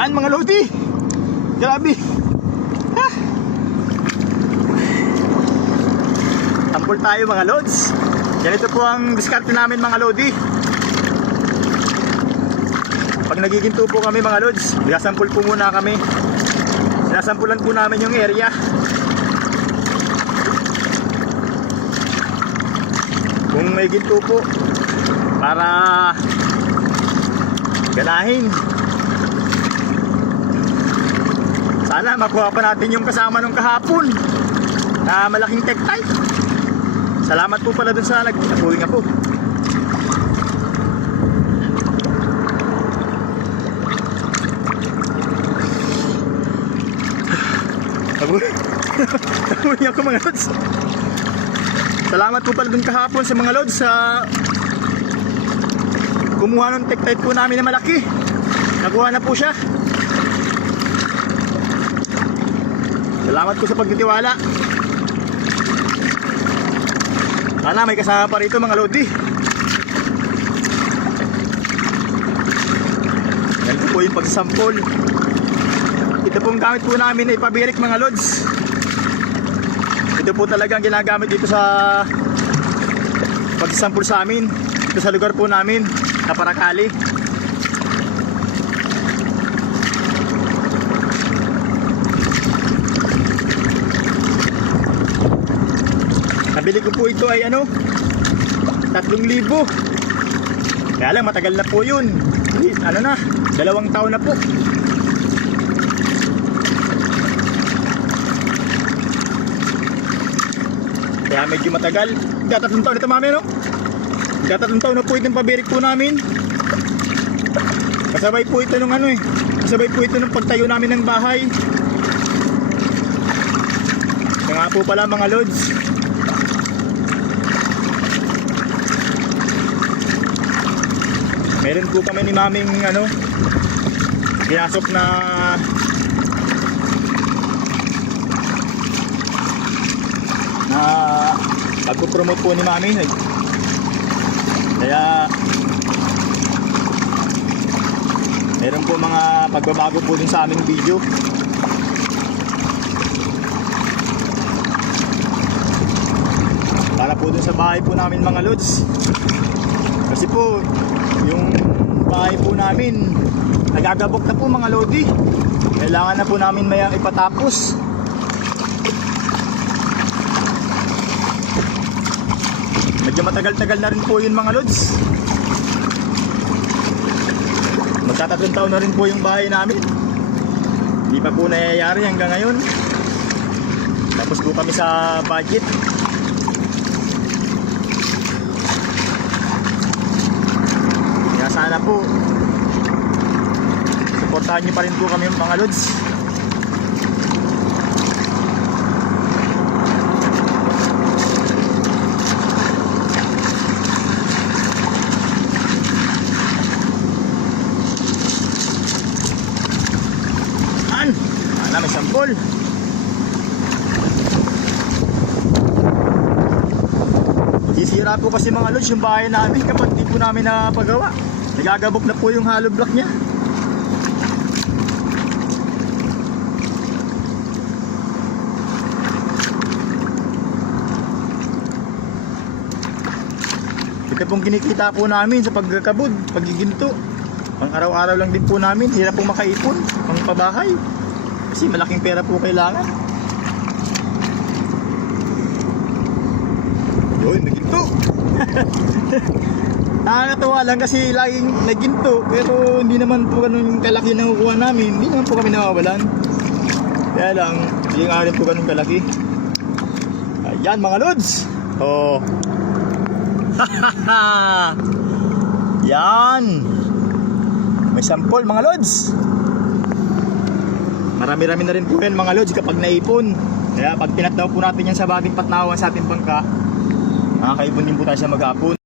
Yan mga lodi. Grabe. Ha? Tampol tayo mga lods. Ganito po ang diskarte namin mga lodi. Pag nagiginto po kami mga lods, sinasampol po muna kami. Sinasampulan po namin yung area. Kung may ginto po, para ganahin. Sana makuha pa natin yung kasama nung kahapon na malaking tektite. Salamat po pala dun sa nag-apuwi nga po. Apuwi ako mga lods. Salamat po pala dun kahapon sa mga lods sa kumuha ng tektite po namin na malaki. Nakuha na po siya. Salamat po sa pagtitiwala. Sana may kasama pa rito mga lodi. Yan po yung pagsasampol. Ito pong gamit po namin na ipabirik mga lods. Ito po talaga ang ginagamit dito sa pagsasampol sa amin. Ito sa lugar po namin na Paracali. Nabili ko po ito ay 3,000. Kaya lang matagal na po yun. 2 taon na po. Kaya medyo matagal. 3 taon ito mami 3 taon na po itong pabirik po namin. Kasabay po ito nung kasabay po ito nung pagtayo namin ng bahay. Kaya nga po pala mga lods, meron po kami ni maming pinasok na pagpo-promote po ni mami. Kaya meron po mga pagbabago po din sa aming video. Para po dun sa bahay po namin mga lods. Kasi po yung bahay po namin nagagabok na po mga lodi. Kailangan na po namin mayang ipatapos. Medyo matagal-tagal na rin po yun mga lods. Magtatatlong taon na rin po yung bahay namin. Hindi pa po nangyayari hanggang ngayon. Tapos po kami sa budget. Sana po suportahan nyo pa rin po kami mga lods. Sana may sampol. Sisira po kasi mga lods yung bahay namin kapag di po namin napagawa. Nagagabok na po yung hollow block niya. Ito pong kinikita po namin sa pagkakabud, pagiginto. Pang araw-araw lang din po namin. Hirap pong makaipon, pang pabahay. Kasi malaking pera po kailangan. Yun, naginto. Nakakatawa lang kasi laging naginto, pero hindi naman po ganun kalaki na kukuha namin. Hindi naman po kami nawawalan. Kaya lang, hindi nga rin po ganun kalaki. Ayan mga lods. Oh. Yan. May sampol mga lods. Marami-rami na rin po yan mga lods kapag naipon. Kaya pag tinatnaw po natin yan sa baging patnawan sa ating bangka, makakaipon din po tayo sa maghapon.